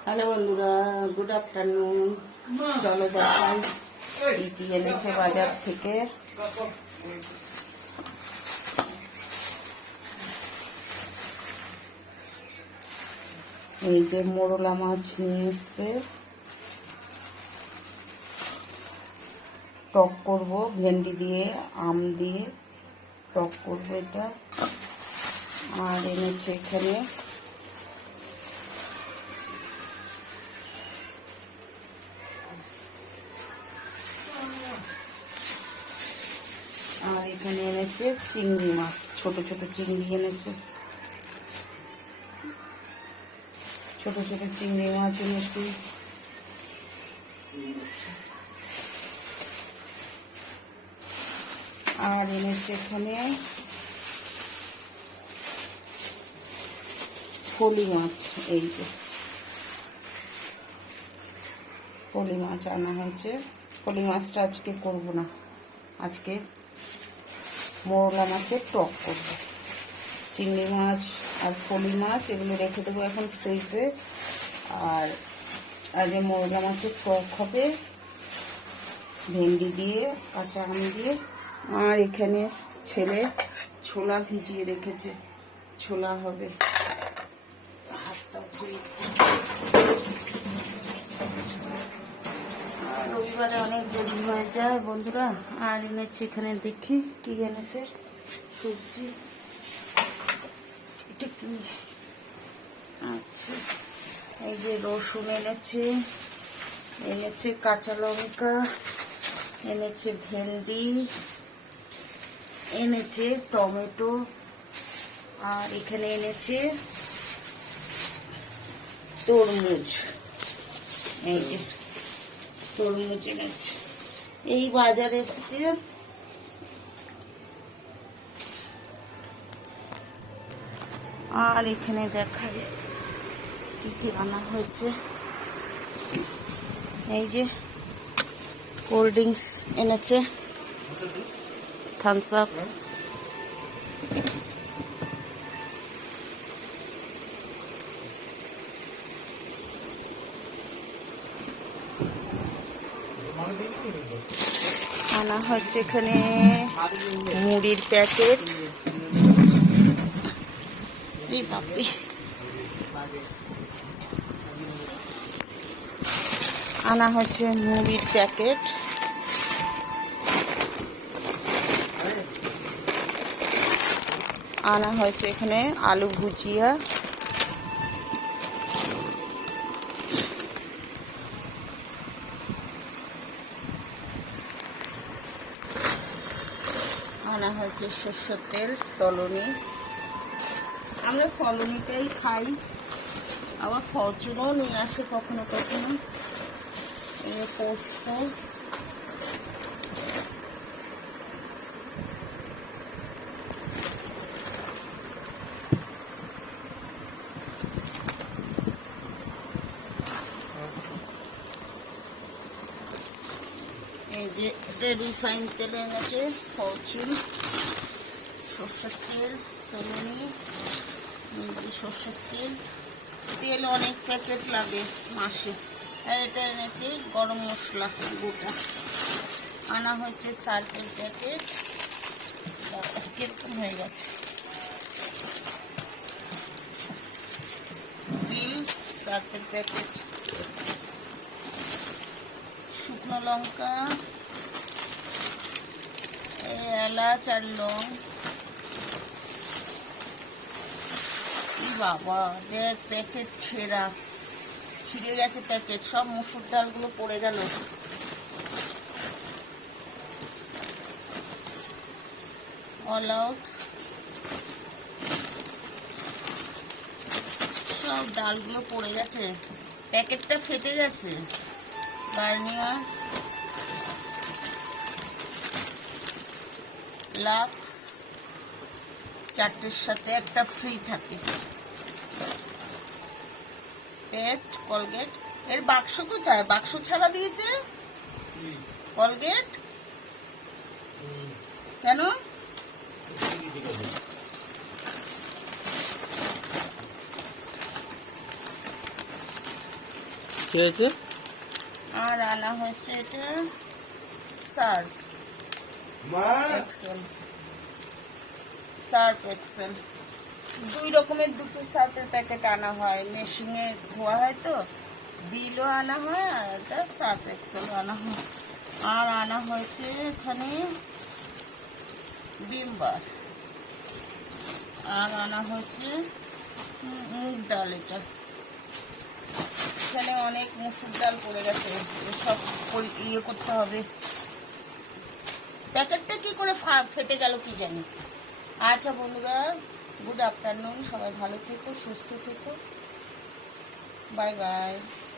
Hello বন্ধুরা, good afternoon. চলো দেখাই কি কি এনেছে বাজার থেকে। এই যে মোরলা মাছ নিয়ে এসছে, টক করব ভেন্ডি দিয়ে, আম দিয়ে টক করবো এটা। আর এনেছে এখানে এনেছে চিংড়ি মাছ, ছোট ছোট চিংড়ি এনেছে, ছোট ছোট চিংড়ি মাছ এনেছি। আর এনেছে এখানে ফলি মাছ। এই যে ফলি মাছ আনা হয়েছে। ফলি মাছটা আজকে করব না, আজকে মোরলা মাছের টক করব। চিংড়ি মাছ আর ফলি মাছ এগুলো রেখে দেবো এখন ফ্রিজে। আর আজকে মোরলা মাছের টক হবে ভেন্ডি দিয়ে, কাঁচা আম দিয়ে। আর এখানে ছেলে ছোলা ভিজিয়ে রেখেছে, ছোলা হবে। রবিবারে অনেক দেরি হয়ে যায় বন্ধুরা। আর এনেছে এখানে, দেখি কি এনেছে সবজি, এটা কি? আচ্ছা, এই যে রসুন এনেছে, এনেছে কাঁচা লঙ্কা, এনেছে ভেন্ডি, এনেছে টমেটো। আর এখানে এনেছে তরমুজ। এই যে তরমুজ এনেছে। এই বাজার এসছে। আর এখানে দেখাবে কি কি আনা হয়েছে। এই যে কোল্ড ড্রিঙ্কস এনেছে, থামস আপ। আনা হচ্ছে এখানে মুড়ির প্যাকেট। আনা হচ্ছে মুড়ির প্যাকেট। আনা হয়েছে এখানে আলু ভুজিয়া। আনা হয়েছে সরষের তেল, সলনি। আমরা সলনিটাই খাই, আবার ফরচুনও নিয়ে আসে কখনো কখনো। এই পোস্ত, এই যে রিফাইন তেল এনেছে, ফরচুন, সরষের তেল, সলনি, সরষের তেল। তেল অনেক প্যাকেট লাগে মাসে। এটা এনেছে গরম মশলা গোটা। আনা হচ্ছে সার্ফের প্যাকেট, কিরকম হয়ে গেছে। সার্ফের প্যাকেট, শুকনো লঙ্কা, এলাচ আর লং। বাবা দেখ, প্যাকেট ছেঁড়া, ছিঁড়ে গেছে প্যাকেট, সব মসুর ডালগুলো পড়ে গেল। অল আউট, সব ডালগুলো পড়ে গেছে, প্যাকেটটা ফেটে গেছে। গার্নিয়ার, লাক্স, চারটের সাথে একটা ফ্রি থাকে। Paste, Colgate. এর বাক্স কোথায়? বাক্স ছাড়া দিয়েছে কলগেট কেন? কি হয়েছে? আর আনা হয়েছে এটা সার্ফ এক্সেল, সার্ফ এক্সেল। 2 রকমের দুটো সার্ফের প্যাকেট আনা হয়, মেশিনে ধোয়া হয় তো, বিলও আনা হয় আর এটা সার্ফ এক্সেল আনা হয়। আর আনা হয়েছে এখানে বিমবার, আর আনা হয়েছে মুগ ডাল। এটা এখানে অনেক মুসুর ডাল পড়ে গেছে, সব ইয়ে করতে হবে। প্যাকেটটা কি করে ফেটে গেল কি জানি। আচ্ছা বন্ধুরা, গুড আফটারনুন, সবাই ভালো থেকো, সুস্থ থেকো, বাই বাই।